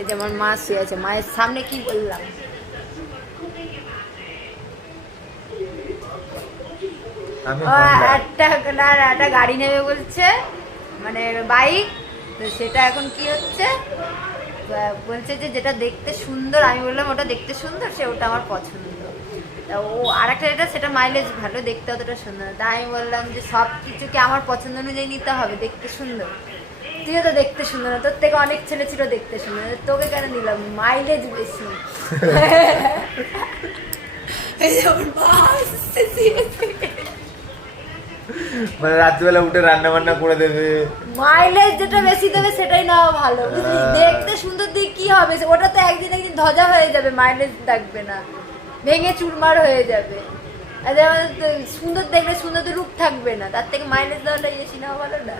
এই যে আমার মা শুয়ে আছে, মায়ের সামনে কি বললাম। একটা গাড়ি নেবে বলছে, মানে বাইক, তো সেটা এখন কি হচ্ছে, বলছে যে যেটা দেখতে সুন্দর, আমি বললাম ওটা দেখতে সুন্দর, সে ওটা আমার পছন্দ। তা ও আর একটা যেটা, সেটা মাইলেজ ভালো, দেখতে অতটা সুন্দর। তাই আমি বললাম যে সব কিছুকে আমার পছন্দ অনুযায়ী নিতে হবে, দেখতে সুন্দর। তুইও তো দেখতে সুন্দর না, তোর থেকে অনেক ছেলে ছিল দেখতে সুন্দর, তোকে কেন নিলাম, মাইলেজ বেশি। মানে রাত্রিবেলা উঠে রান্না বান্না করে দেবে, মাইলেজ যেটা বেশি দেবে সেটাই নেওয়া ভালো, বুঝলি? দেখতে সুন্দর দিয়ে কি হবে, ওটা তো একদিন একদিন ধজা হয়ে যাবে, মাইলেজ থাকবে না, ভেঙে চুরমার হয়ে যাবে। আর সুন্দর দেখলে সুন্দর তো রূপ থাকবে না, তার থেকে মাইলেজ দেওয়াটাই বেশি নেওয়া ভালো না।